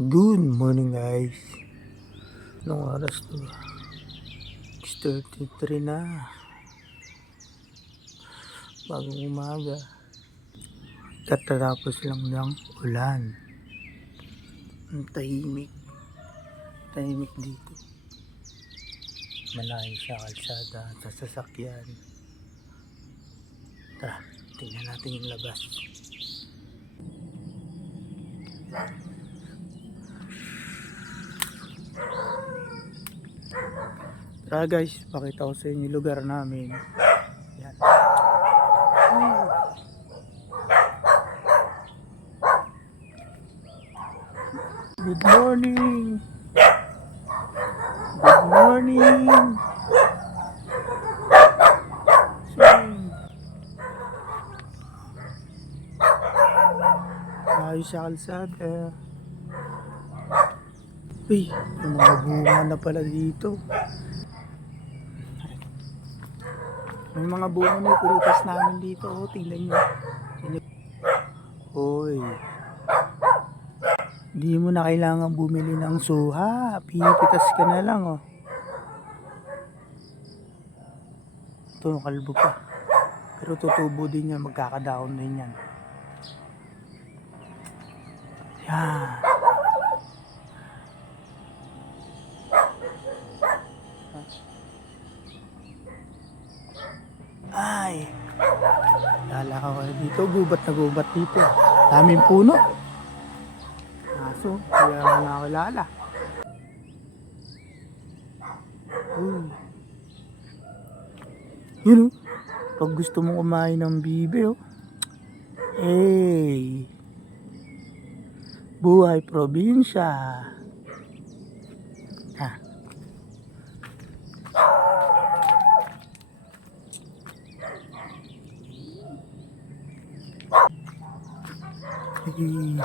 Good morning guys. Anong oras to? 6:33 na. Bagong umaga. Katatapos lang ng ulan. Ang tahimik. Tahimik dito. Malayo sa kalsada, sa sasakyan. Tara, tingnan natin yung labas. Tara guys, pakita ko sa inyo yung lugar namin. Yan. Good morning. Good morning. Ayos sa kalsada. Uy, yung mga bunga na pala dito. May mga bunga na prutas namin dito. Oh, tingnan nyo. Hoy. Di mo na kailangan bumili ng suha. Pinipitas ka na lang, oh. Ito, kalbo pa. Pero tutubo din yan. Magkakadaon din yan. Yan. Ay. Lala ko dito. Gubat na gubat dito. Daming puno. Aso, kaya nga nakakilala. Yun oh. Pag gusto mong kumain ng bibe oh. Hey. Buhay probinsya. Ha. Hey.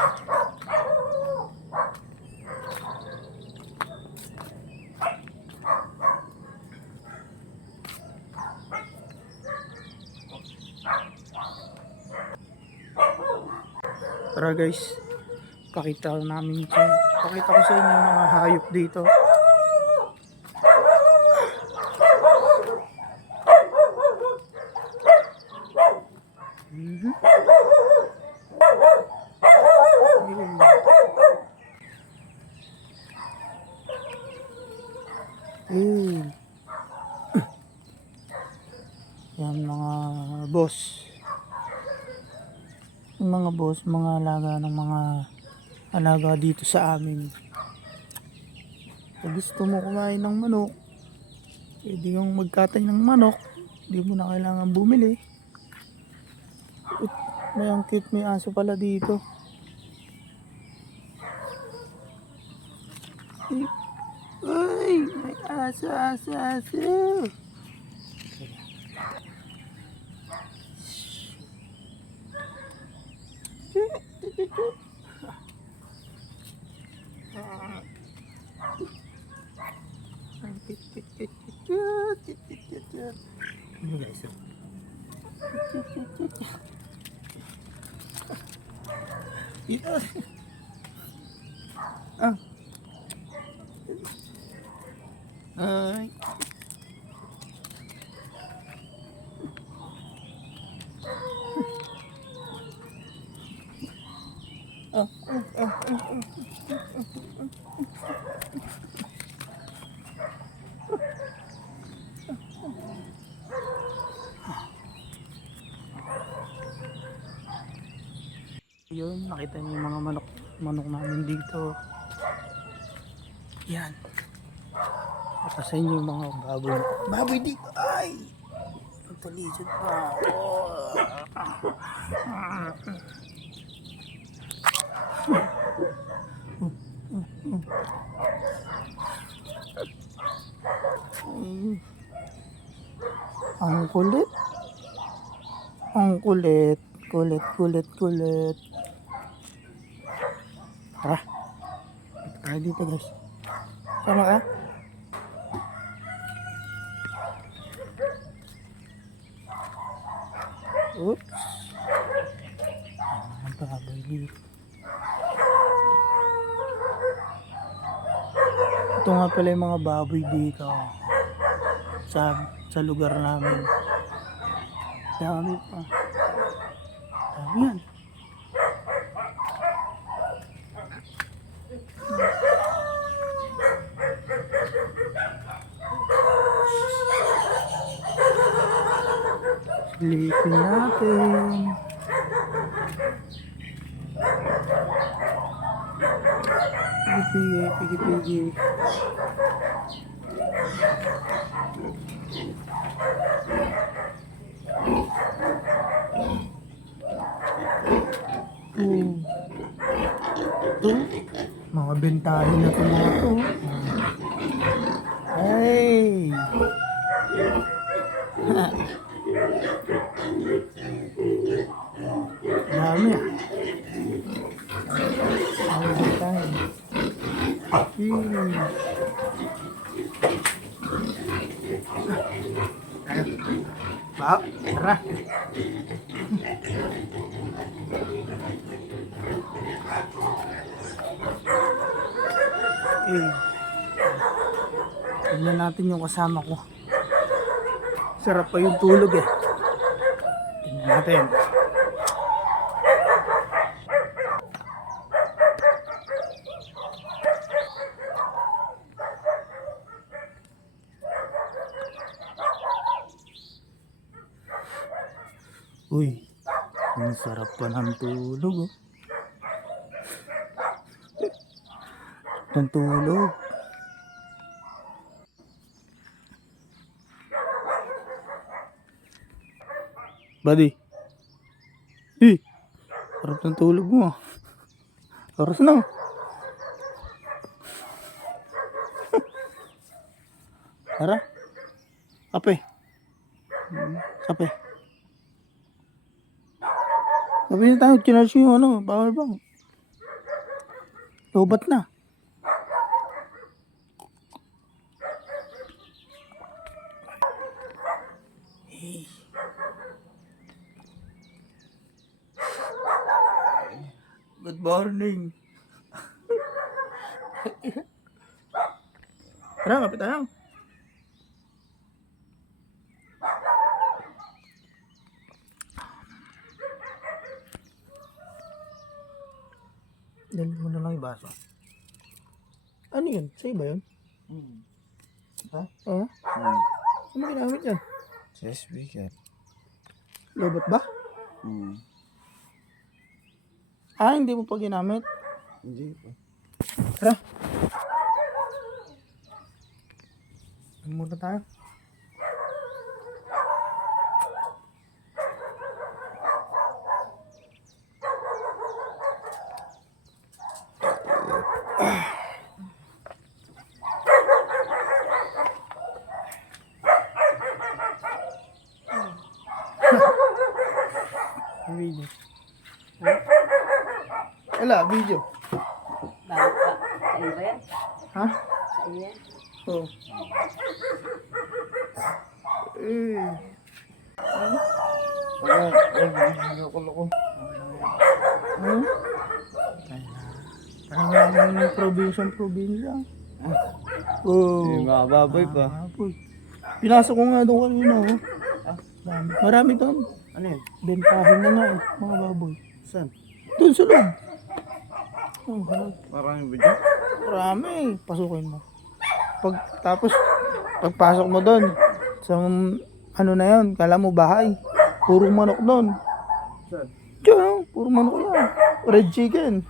Tara guys, pakita ko sa inyo yung mga hayop dito. Yan mga boss. Yung mga boss, mga alaga ng mga alaga dito sa amin. Kung gusto mo kumain ng manok, pwede yung magkatay ng manok, hindi mo na kailangan bumili. May ang cute, may aso pala dito. Uy, may aso. Ini guys. Ay. Yun, nakita niyo yung mga manok namin dito. Yan. Patasin niyo yung mga baboy dito. Ay! Pagtalisod pa. Ang kulit. Ang kulit. Kulit. Tara. Tara dito guys. Sama ka? Oops. Ang baboy dito. Ito nga pala yung mga baboy dito sa lugar namin. Dami pa. Dami yan. Silipin natin. Pigi-pigi. Ito, mga bentahin na ito mga ito. Hey! Dami ah. Mga bentahin. Bawa, tara. Tignan natin yung kasama ko. Sarap pa yung tulog eh. Tignan natin. Uy, ang sarap pa ng tulog oh. Ng tulog. Buddy. Sarap ng tulog mo ah. Oras na. Tara. Kape. Kape. Kape na tayo. Chinarge yung ano. Bawal bang. Lobat na. Good morning. Tara, kapit tayo. Dali mo na lang yung baso. Ano yun? Sa'yo ba yun? Ha? Oo? Ano ginamit yan? Yes, weekend. Lobot ba? Hindi mo pa ginamit? Hindi pa. Tara. Ano muna tayo? Video. Wala, video. Bago pa. Sa iyo ba yan? Ha? Sa iyo yan? Oo. Loko-loko. Parang wala naman yung probinsya. Oo. Mga baboy pa. Baboy. Pinasok ko nga doon kanina. Oh. Marami doon. Ano yun? Bentahin na nga mga baboy. Saan? Doon sa loob. Parang yung video? Marami. Pasukin mo. Tapos, pagpasok mo doon, sa ano na yun, kala mo bahay. Puro manok doon. Saan? Diyan, puro manok yan. Red chicken.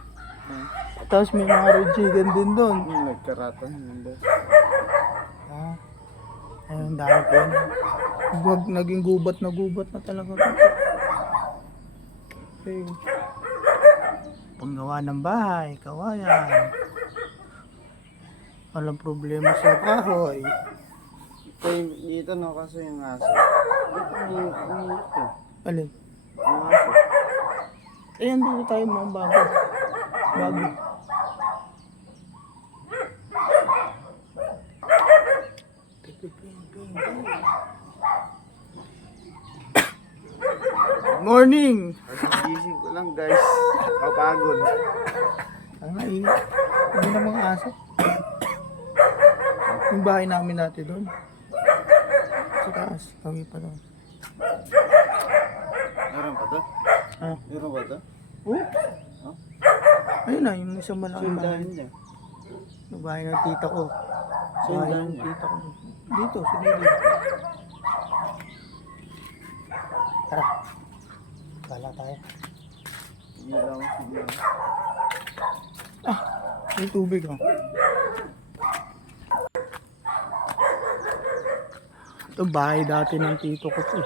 Tapos may mga red chicken din doon. Nagkaratan yun doon. Ayun, dahil po yun. Naging gubat na talaga. Okay. Panggawa ng bahay, kawayan. Walang problema sa kahoy. Dito no, kaso yung aso. Ito. Alin? Yung aso. Ayan, dito tayo mga bago. Bago. Morning! Gising ko lang guys. Kapagod. Ang naiinit. Hindi na mga aso. Yung bahay namin dati doon. Sa taas, kami pa doon. Meron pa to? Ah, Meron ba to? oh. Ayun na, yung isang malaking bahay. Sundahan niya. Yung bahay ng tita ko. Saan Bahay daan ng niya? tita ko. Dito, sa gilid. Tara. Kala tayo. Hindi lang ako. May tubig oh. Ito bahay dati ng tito ko to.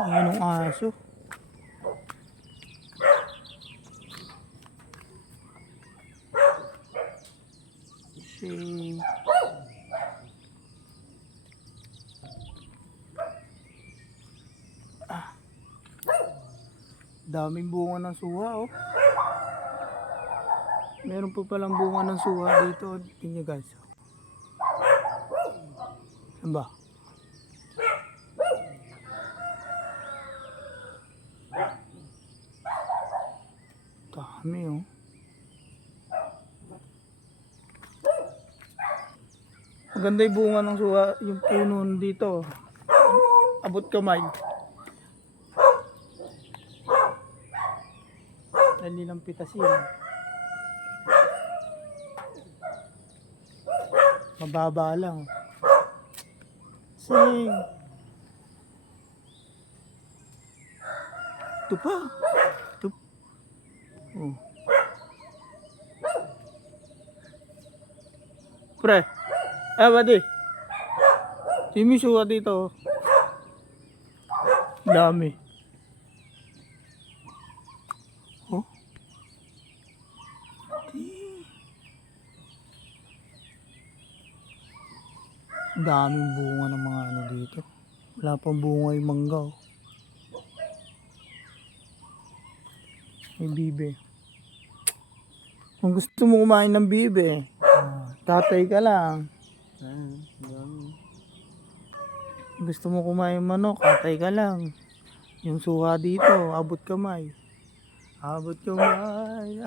Ayan ang aso. Si... Daming bunga ng suha oh. Meron po palang bunga ng suha dito. Tingnan nyo guys. Saan ba? Dami oh. Maganda yung bunga ng suha. Yung puno dito. Abot kamay. Dali lang pitasin. Mababa lang. Sing. Ito pa. Ito. Oh. Pre. Buddy. Simi suha dito. Dami. Oh. Daming bunga ng mga ano dito. Wala pang bunga yung mangga oh. May bibe. Kung gusto mo kumain ng bibe, tatay ka lang. Dami. Gusto mo kumain ng manok, tatay ka lang. Yung suha dito, abot kamay. Abot kamay.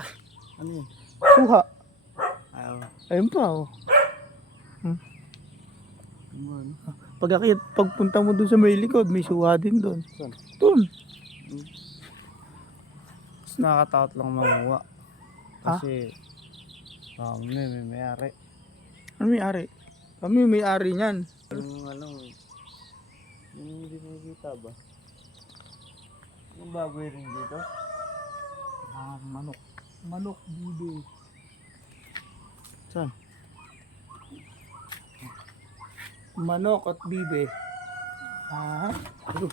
Ano yun? Suha. Ayaw. Ayun pa oh. Ano? Pagpunta mo dun sa may likod, may suha din dun. Saan? Dun. Mas nakakatakot lang mamuha. Ha? Kasi, may may-ari. Ano may-ari? Kami may-ari niyan. Yung ano, yung hindi mo kita ba? Yung baboy rin dito? Manok. Manok, bibe. Saan? Manok at bibe. Ayun.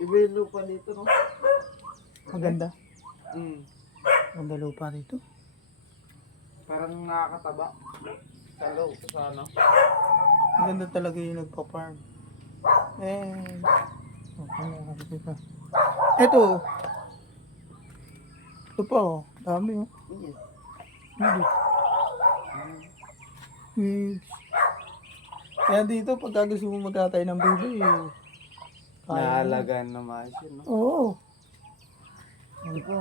Iba yung lupa dito, no? Maganda. Maganda lupa dito. Parang nakakataba. Sa loob, sa ano? Maganda talaga yung nagpa-farm. Ito. Ito pa oh. Dami oh. Hindi. Bibe. Kaya dito pagka gusto mo magkatay ng bibe kaya mo. Naalagaan na maayos yun, no? Oo. Ano po?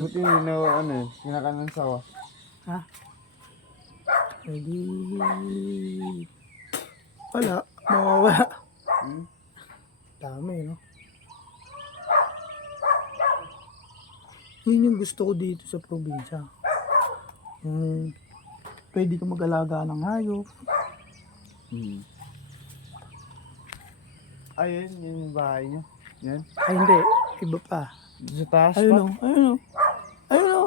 Buti yun na ano, sinakanan sawa. Ha? Pwede. Wala. Mawawala. Dami, no? Yun yung gusto ko dito sa probinsya. Yung pwede ka mag-alaga ng hayop. Ayun, yun yung bahay nyo. Yan. Ay, hindi. Iba pa. Sa taas pa? Ayun o. Ayun o. Ayun o.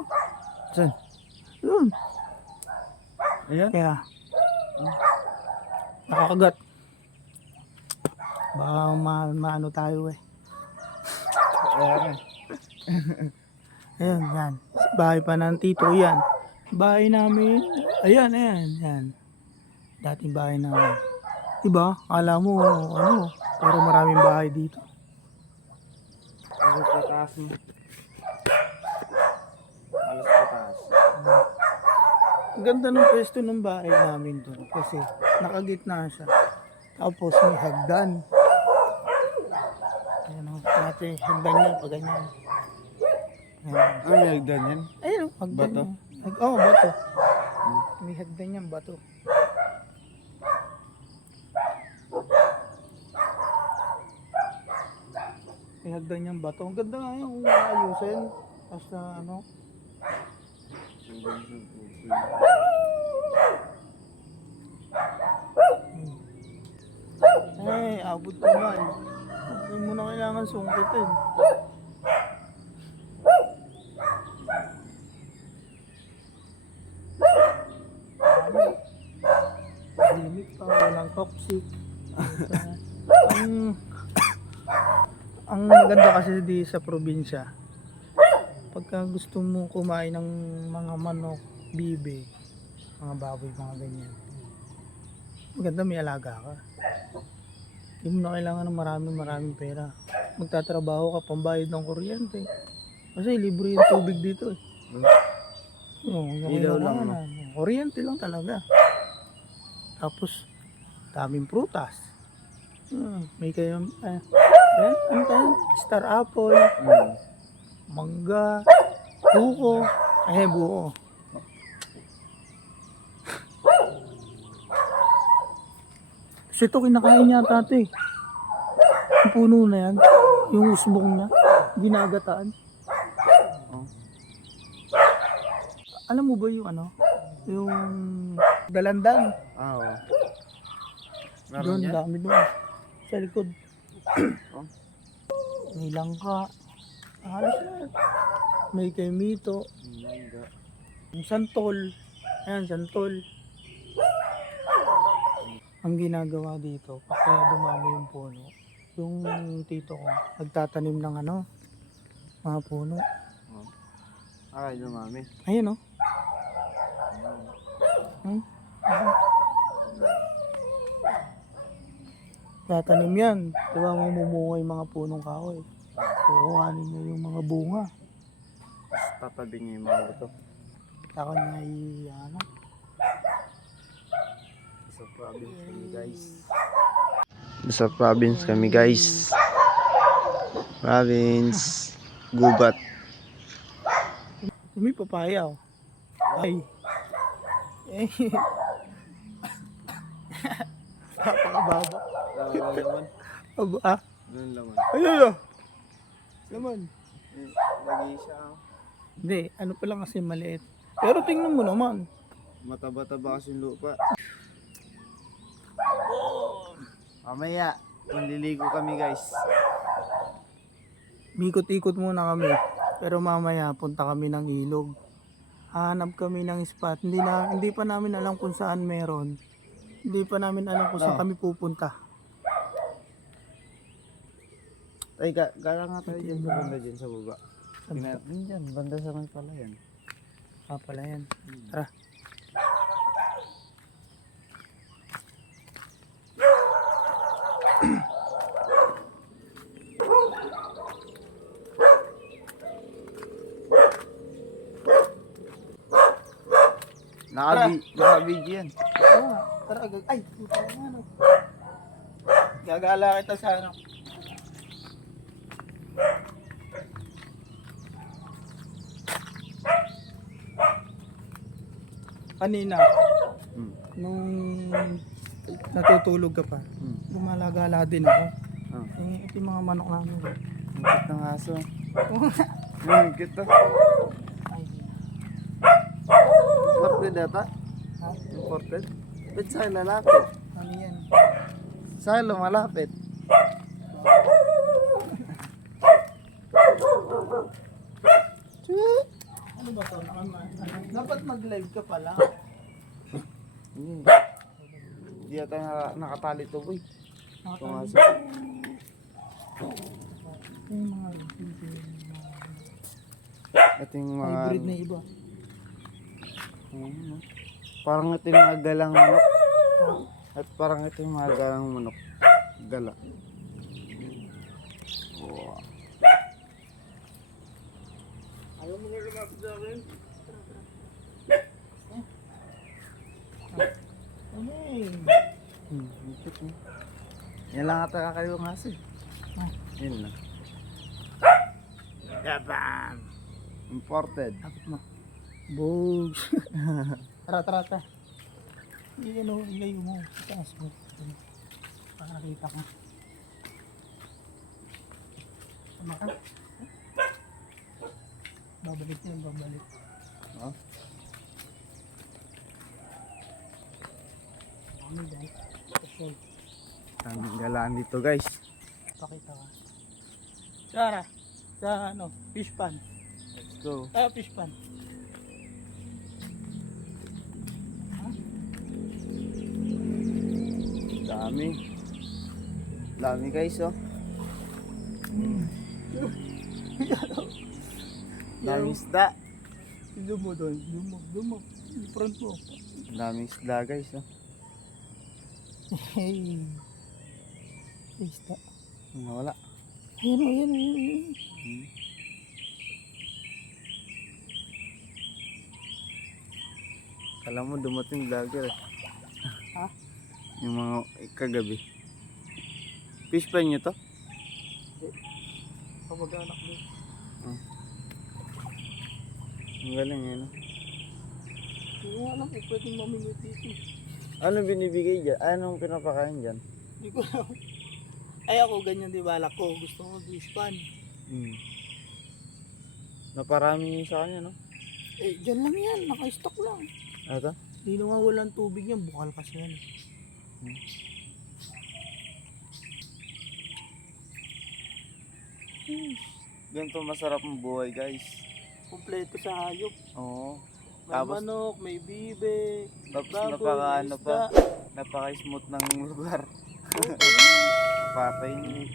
Saan? Yun. Ayan? Kaya. Nakakagat. Baka maano tayo eh. Ayan. Ayun, yan. Bahay pa ng tito, yan. Bahay namin. Ayan, ayan, yan. Dating bahay namin. Diba? Akala mo, ano, pero maraming bahay dito. Alas pataas mo. Alas pataas. Ang ganda ng pwesto ng bahay namin doon kasi nakagitna siya. Tapos may hagdan. Ayan o, natin yung hagdan niya pag ganyan. Ayan. Ano yung hagdan yan? Ayun o, hagdan Bato? niya. Oo, bato. May hagdan niyang bato. May hagdan niyang bato. Ang ganda nga yun kung maayusin. Tapos na ano. Ay, abot ka ba? Hindi mo na kailangan sungkitin. Limit pa, walang toxic. ang ang maganda kasi di sa probinsya, pagka gusto mo kumain ng mga manok, bibe, mga baboy, mga ganyan, maganda may alaga ka. Hindi mo na kailangan ng maraming pera. Magtatrabaho ka, pambayad ng kuryente. Kasi libre yung tubig dito eh. Ilaw lang, no? Kuryente lang talaga. Tapos, daming prutas. May kayo, ano tayo? Star apple, mangga, buko, buko. Kasi ito kinakain niya tate. Yung puno na yan, yung usbong na, ginagataan. Oh. Alam mo ba yung ano? Yung dalandan. Ah, oo. Meron Doon, yan? dami doon. Sa likod. Oh. May langka. Halos lahat. May kaimito. Mangga. Yung santol. Ayan, santol. Ang ginagawa dito, kaya dumami yung puno. Yung tito ko, nagtatanim ng ano, mga puno. Oh. Ay, dumami. Ayun oh. Tatanim yan. Diba mamumunga yung mga punong kahoy. Kukuhanin nyo yung mga bunga. Tapos tatabi niya yung mga buto. Saka niya ano. Sa province kami guys. Sa province kami guys. Province. Gubat. May papaya oh. Ay. Eh. Napakababa. Laman. Aba ah. Ano laman? Ayun oh. Laman. Lagi siya. Hindi, ano pa lang kasi maliit. Pero tingnan mo naman. Mataba-taba kasi yung lupa. Mamaya, manliligo kami guys. Mikot-ikot muna kami. Pero mamaya punta kami ng ilog. Hanap kami ng spot. Hindi pa namin alam kung saan meron. Hindi pa namin alam kung saan kami pupunta. Ay, gara nga tayo dyan sa banda dyan sa baba. Ginatin dyan, banda sa may pala yan. Ah, pala yan. Tara. Naka-video yan. Tara, ay, puta na ano. Gagala kita sa ano. Kanina, nung natutulog ka pa, lumalagala din ako. Oh. Eh, ito yung mga manok namin. Ang cute ng aso. Ang cute to. Ay, Imported ata? ha? Imported? Ba't sa'yo lalapit? Ano yan? Sa'yo lumalapit? Ano ba to? Dapat mag-live ka pala. Hindi ata nakatali to boy. Itong aso. Yung mga Ito yung mga... hybrid na iba. Ano? Parang ito yung mga galang manok. At parang ito yung mga galang manok. Gala. Wow. Ayaw mo na lumapit sa akin? Aming. Ikot mo. Yan lang ata kakaliwa ng aso eh. Ah. Yun lang. Yabam. Imported. Kapit mo. Bogs. Tara. Iyan o, ilayo mo. Sa taas mo. Para nakita ko. Tama ka? Babalik yan, babalik. Oh. Ano guys? Special. Daming galaan dito guys. Pakita ka. Tara. Sa ano, fish pan. Let's go. Fish pan. Dami guys oh. Daming isda. Doon mo doon. Doon mo. Front mo. Daming isda guys oh. Hey. Isda. Wala. Ayan. Kala mo dumating vlogger eh. Ha? Yung mga kagabi. Fish pan nyo to? Kapag-anak doon. Ang galing eh no? Hindi ko alam kung pwedeng mamingwit dito. Ano binibigay dyan? Anong pinapakain dyan? Hindi ko alam. Ay ako ganyan di balak ko. Gusto ko fish pan. Naparami sa kanya no? Eh, dyan lang yan. Naka-stock lang. Ito? Hindi naman walang tubig yan. Bukal kasi yan. Ganito masarap ang buhay guys. Kompleto sa hayop. Oo. May Tapos- manok, may bibe, Tapos baboy, napaka-ano isda. pa. Napaka-smooth ng lugar. Napapainig.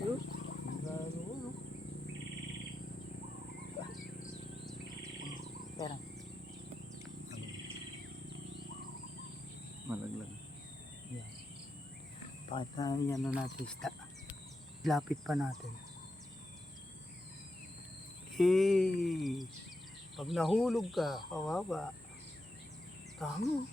Yun. Ano? Pera. Malaglag. Yan. Pakita yan na natin isda. Lapit pa natin. Hey! Pag nahulog ka, kawawa. Tama.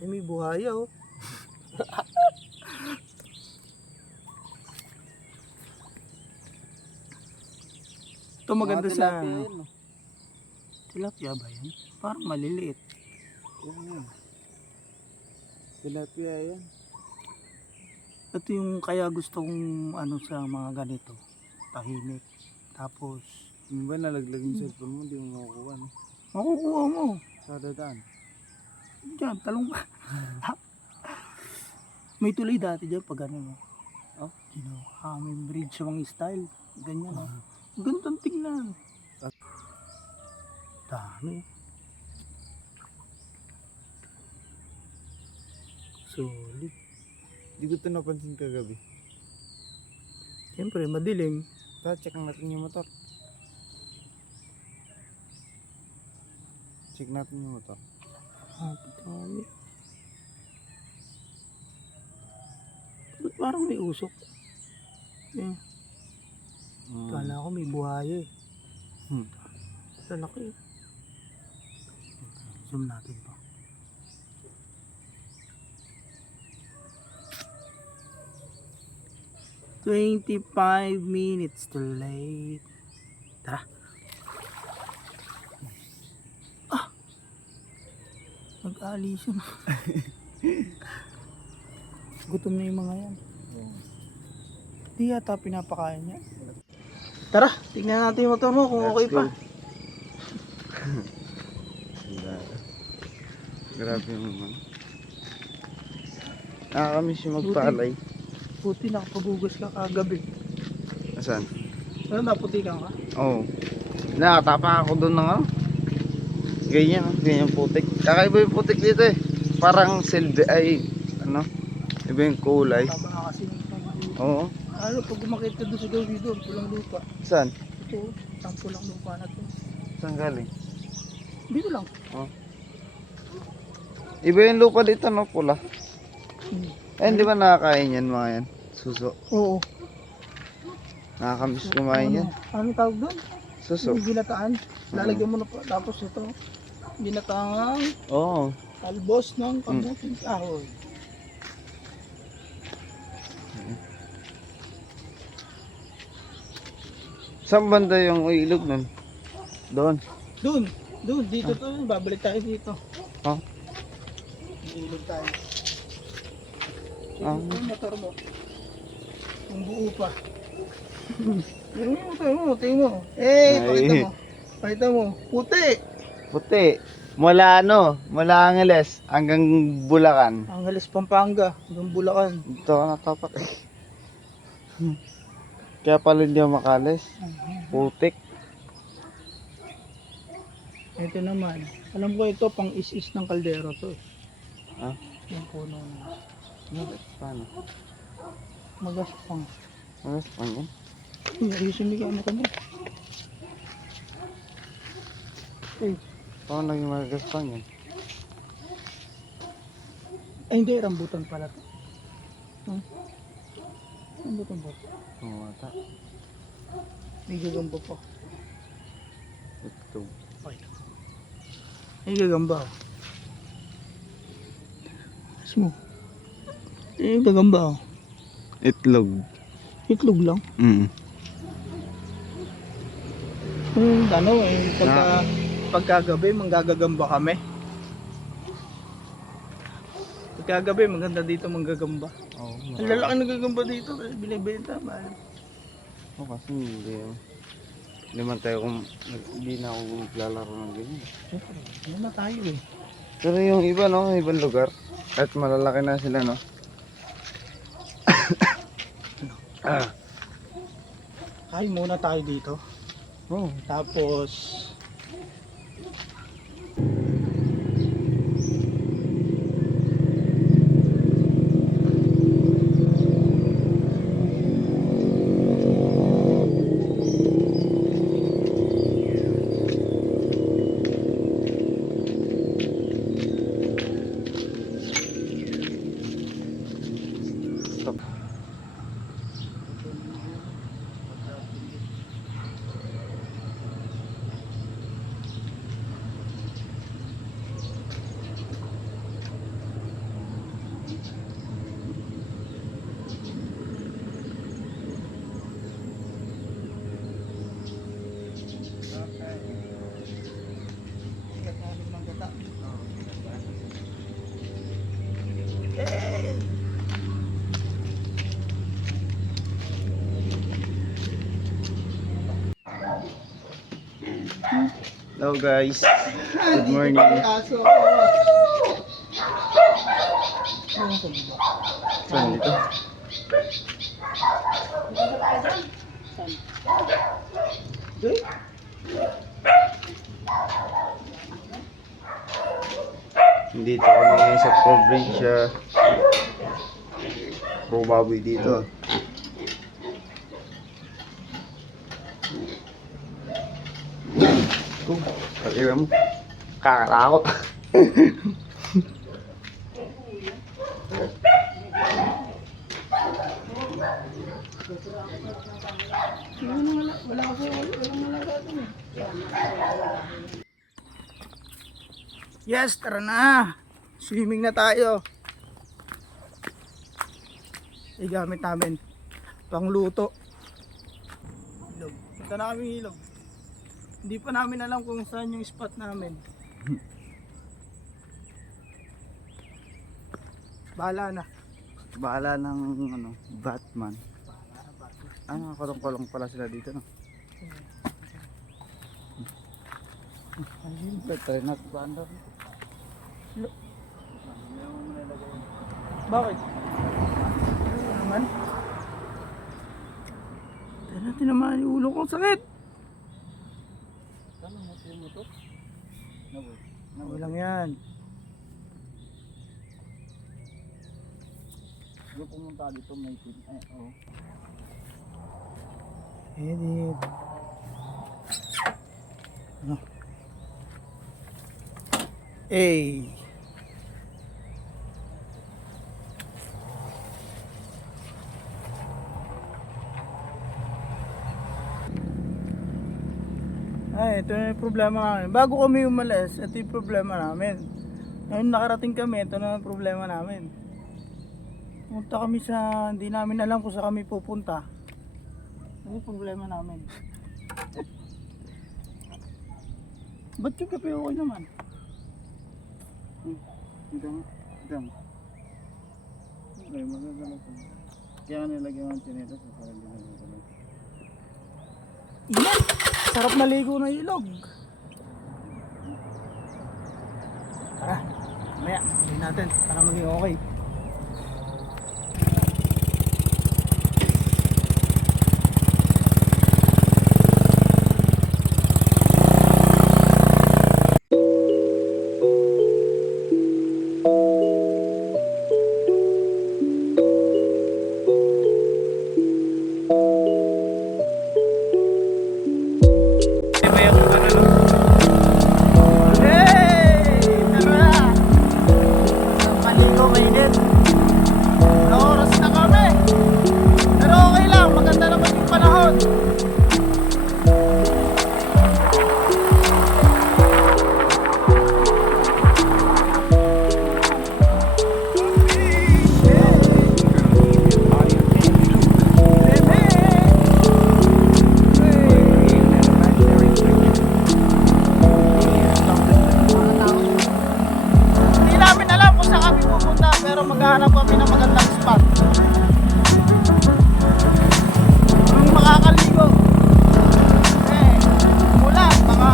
Eh, may buhaya oh. Ito maganda Mga sa tilapia yun, no? tilapia ba yan? Parang maliliit. Oo. Tilapia yan. Ito yung kaya gusto kong ano sa mga ganito. Tahimik. Tapos Yung ba nalaglag yung cellphone mo, hindi mo makukuha, no? makukuha mo. Sa dadaan. Diyan, talong ba? May tuloy dati dyan pag ano mo. Oh? Aming bridge sa mga style. Ganyan oh. Gandang tingnan. Dami. Solid. Hindi ko ito napansin kagabi. Siyempre, madilim. Check natin yung motor. Check natin yung motor. Dami. Ba't parang may usok? Yeah. Kala ko may buhaya eh. Lalaki. Zoom natin to. "25 minutes too late." Tara. Nag-aalisan. Gutom na yung mga yan. Di yata pinapakain niya. Tara, tingnan natin yung motor mo kung okay pa. Grabe yung naman. Nakakamiss yung magpalay. Puti, nakapagugas ka kagabi. Asan? Ano, naputikan ka? Oo. Nakatapa ako doon ng ano. Ganyan, ganyan putik. Kakaiba yung putik dito eh. Parang silver ay ano. Iba yung kulay. Taba ka kasi ng Oo. Ano, pag umakit ka doon sa gawin doon, pulang lupa. Saan? Ito, ang pulang lupa na to. Saan galing? Dito lang. Oh. Iba yung lupa dito, no? Pula. Eh, hindi ba nakakain yan mga yan? Suso. Oo. Nakakamiss kumain yan. Ano tawag doon? Suso. Yung ginataan. Lalagyan mo na pa. Tapos ito, ginataang Oo. talbos ng kamuting kahoy. Saan banda yung ilog nun? Doon. Doon, dito to. Babalik tayo dito. Ha? Ilog tayo. Ah. Ito yung motor mo. Kung buo pa. Yung motor mo, tingin mo. Pakita mo. Pakita mo. Puti! Puti. Mula ano? Mula Angeles hanggang Bulacan. Angeles, Pampanga. Hanggang Bulacan. Ito ka natapak eh. Kaya pala hindi ako makalis. Putik. Ito naman. Alam ko ito, pang is-is ng kaldero to. Ha? Yung puno na. Paano? Magaspang. Ano sa pangin? Ayusin mo yung ano ka na. Paano naging magaspang yan? Ay hindi, rambutan pala to. Rambutan ba? Oo, ata. May gagamba pa. Ito. May gagamba. Mas mo. May gagamba. Itlog. Itlog lang. Ano pagkagabi manggagagamba kami. Pagkagabi maganda dito manggagamba. Oo. Ang lalaki ng gagamba dito, binibenta mahal. Oo, kasi hindi. Hindi man tayo kung hindi na ako maglalaro ng ganyan. Siyempre, ano na tayo eh. Pero yung iba no, ibang lugar. At malalaki na sila no. Kain muna tayo dito. Oh. Tapos Stop. Hello guys. Good morning. Aso. Saan dito? Dito kami ngayon sa probinsya. Probaboy dito. Pag-iwa mo. Kakatakot. Wala kasi Yes, tara na. Swimming na tayo. Igamit namin pangluto. Ilog. Punta na kami ilog. Hindi pa namin alam kung saan yung spot namin. Bahala na. Bahala ng ano, Batman. Ano, kolong-kolong pala sila dito no. Ayun, tayo na banda. Bakit? Ano naman? Tayo natin naman yung ulo ko sakit. Ano mo yung motor? Ano lang yan. Yung pumunta dito may team. Oh. Edit. Ano? Eh. Ay, ito na yung problema namin. Bago kami umalis, ito yung problema namin. Ngayon nakarating kami, ito na yung problema namin. Punta kami sa, hindi namin alam kung saan kami pupunta. Ano yung problema namin? Ba't yung kape okay naman? Hanggang. Okay, magagalaw ko. Kaya nilagyan ng tinita sa parang ginagalaw. Ingat! Sarap maligo ng ilog. Tara, mamaya, sabihin natin para maging okay. Pero maghahanap kami ng magandang spot. Anong makakaligo? Mula, mga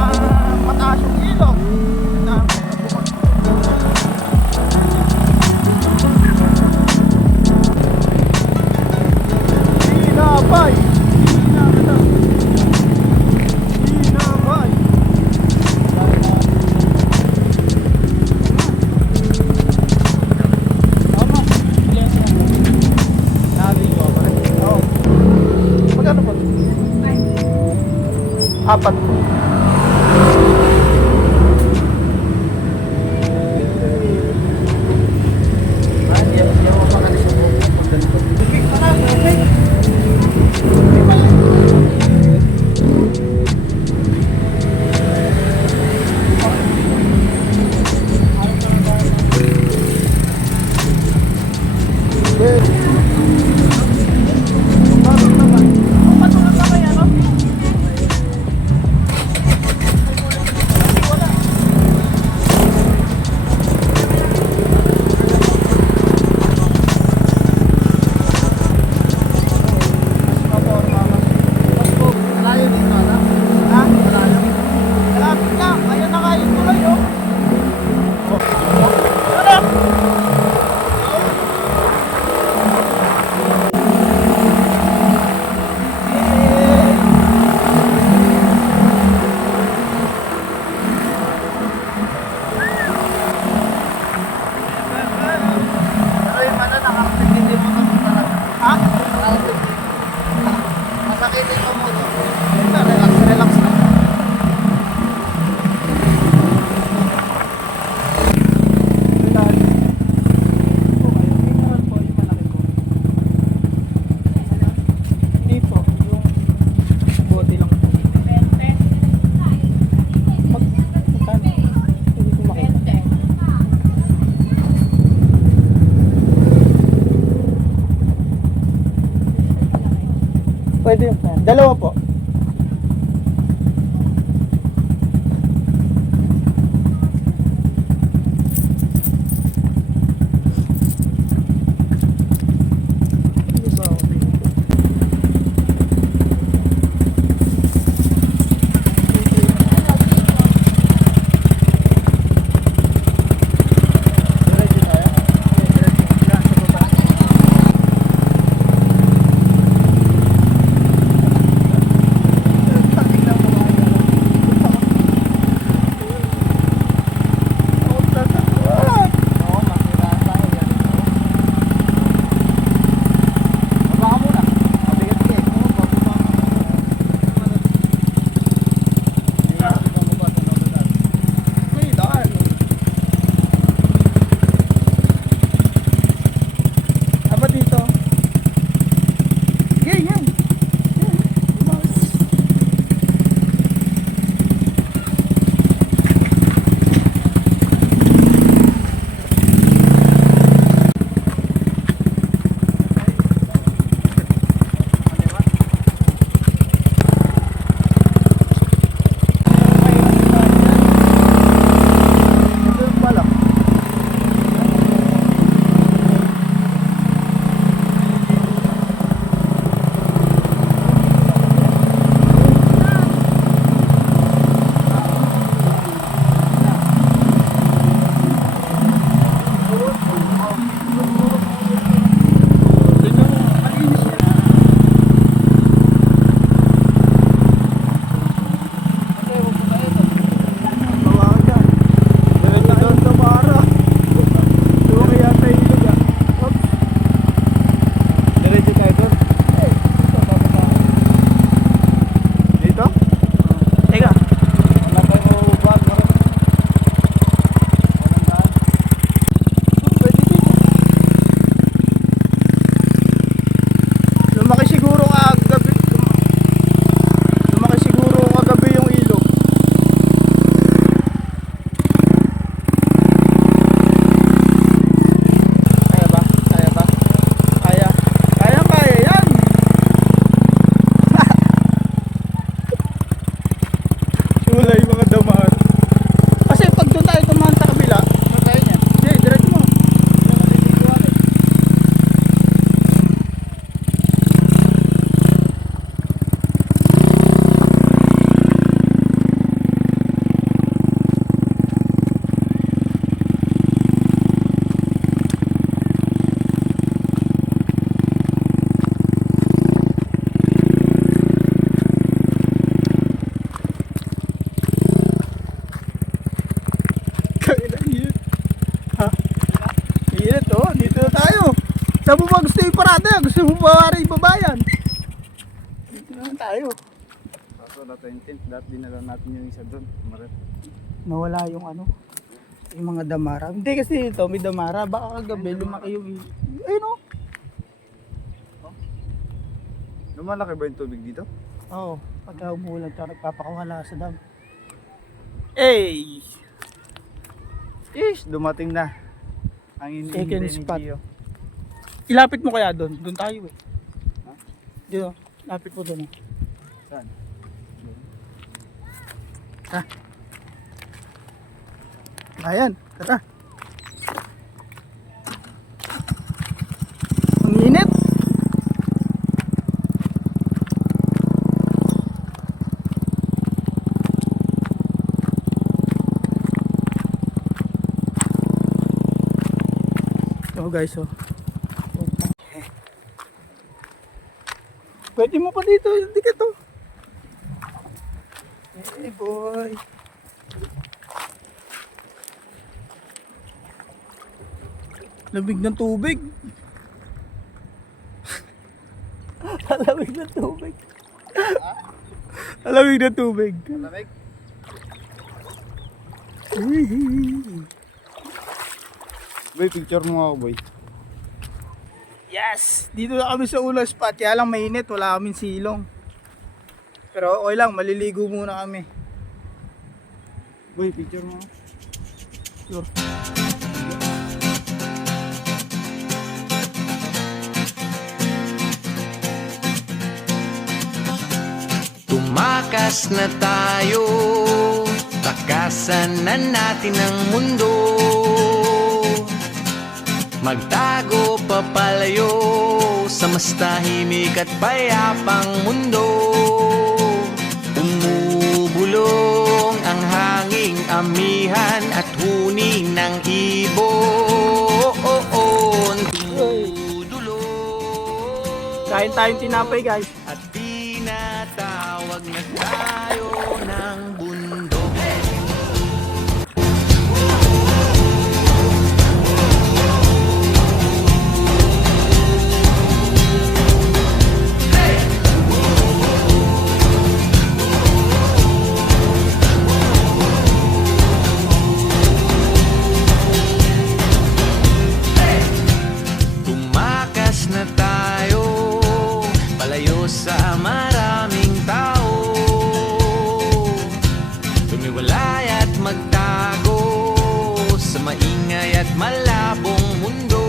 mataas yung ilog. Hinabay! Hinabay! Magkano po? 4. Pwede yung plan. Dalawa po. Saan mo ba gusto yung parada? Gusto mo ba ibabayan? Dito naman tayo. Kaso wala tayong tent. Dati dinala natin yung isa doon. Maret. Nawala yung ano, yung mga damara. Hindi kasi ito, may damara. Baka kagabi lumaki yung... Ayun o. Lumalaki ba yung tubig dito? Oo, pagka umulan ka, nagpapakawala sa dam. Hey! Ish, dumating na. Ang Second ni spot. Gio. Ilapit mo kaya doon? Doon tayo eh. Ha? Dito, lapit mo doon. Saan? Ha? Ayan, tara. Ang init. Oh guys, oh. Pwede mo pa dito, hindi ka to. Hey boy. Lamig ng tubig. Lamig ng tubig. Lamig ng tubig. Malamig? Boy, picture mo ako, boy. Yes! Dito na kami sa unang spot. Kaya lang mainit. Wala kaming silong. Pero okay lang. Maliligo muna kami. Boy, picture mo ako. Sure. Tumakas na tayo, takasan na natin ang mundo. Magtago papalayo sa mas tahimik at payapang mundo. Umubulong ang hanging amihan at huni ng ibon. Dumudulong Kain tayong tinapay guys. at tinatawag na tayo ng bundok. Tumakas na tayo, palayo sa maraming tao. Tumiwalay at magtago sa maingay at malabong mundo.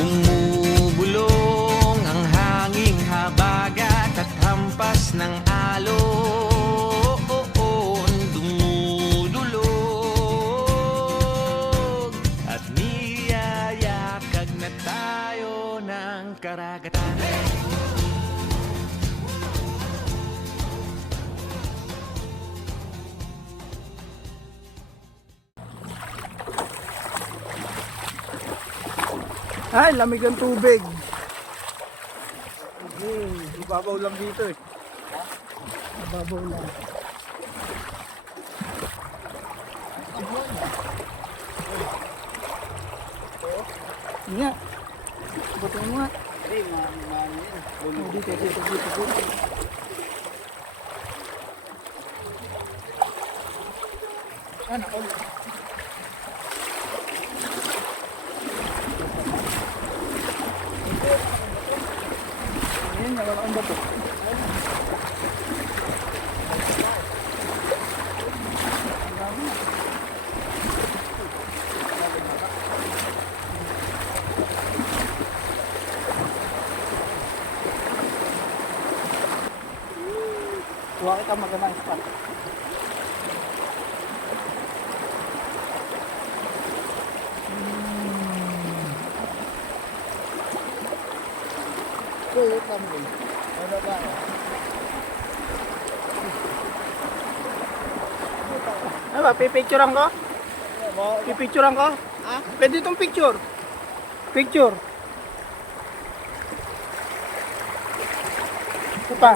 Bumubulong ang hanging habagat at hampas ng alon. Dumudulog at niyayakag na tayo ng karagatan. Ay, lamig ng tubig. Ibabaw lang dito eh. Ibabaw lang. Hindi nga. Buto mo nga. Hindi, maano yan. Oh, dito. Ano? Ayan, nalalakang bato. Kuha kita magandang spot. Wait lang, boy. Ano ba? Ano ba, pipicturean ko? Pipicturean ko? Ah? Pwede itong picture. Picture. Ito pa.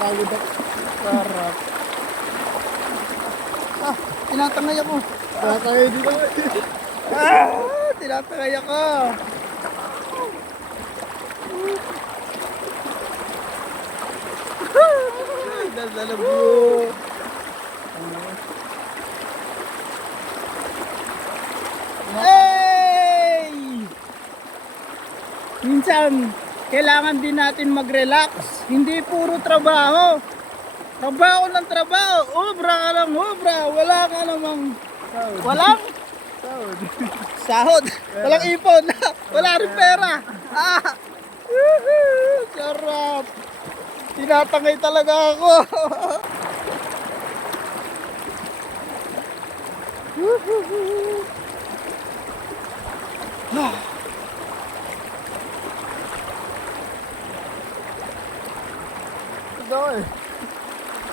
Pagod ako. Sarap. Ah, tinatangay ako. Tatay dito. Tinatangay ako. Dadalabo. Hey! Minsan, kailangan din natin mag-relax. Hindi puro trabaho. Trabaho ng trabaho. Obra ka ng obra. Wala ka namang... Walang? Sahod. Walang ipon. Wala rin pera. Ah! Woohoo! Sarap. Tinatangay talaga ako. Woohoo!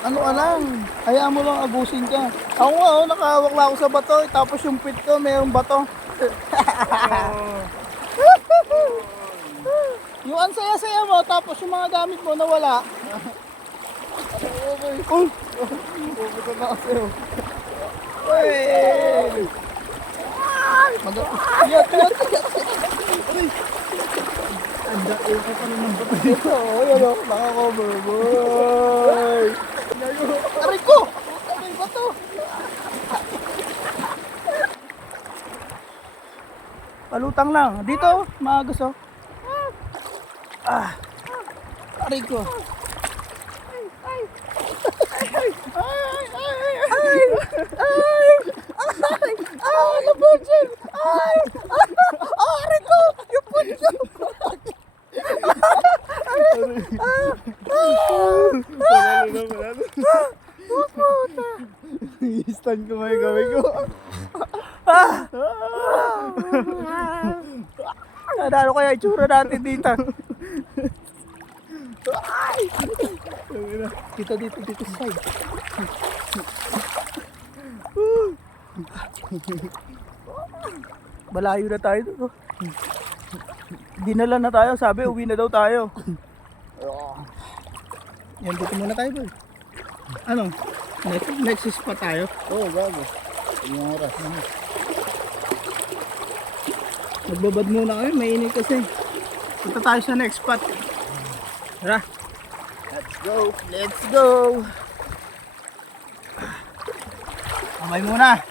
Ano ka lang, hayaan mo lang abusin ka. Ako nga, nakahawak lang ako sa bato, tapos yung pit ko, mayroong bato. Yung ang saya-saya mo, tapos yung mga gamit mo nawala. Pupunta na ako sa'yo. Anda, ko pa naman ba dito? Ayun, nakakover, boy. Aray ko! Aray ba to? Palutang lang. Dito, maagas oh. Ah. Aray ko. Ay! Labadyan! Ay! Aray ko! Yung punso! I-stand ko may gawin ko. Ano kaya itsura natin dito? Dito sa side. Malayo na tayo doon. Dinala na tayo, sabi uwi na daw tayo. Yan, dito muna tayo boy. Ano? Next spot tayo. Oo, gago. Yung oras. Nagbabad muna kami, mainit kasi. Punta tayo sa next spot. Tara. Let's go. Let's go. Kamay muna.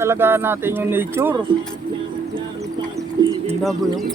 Talaga natin yung nature. Labo yun.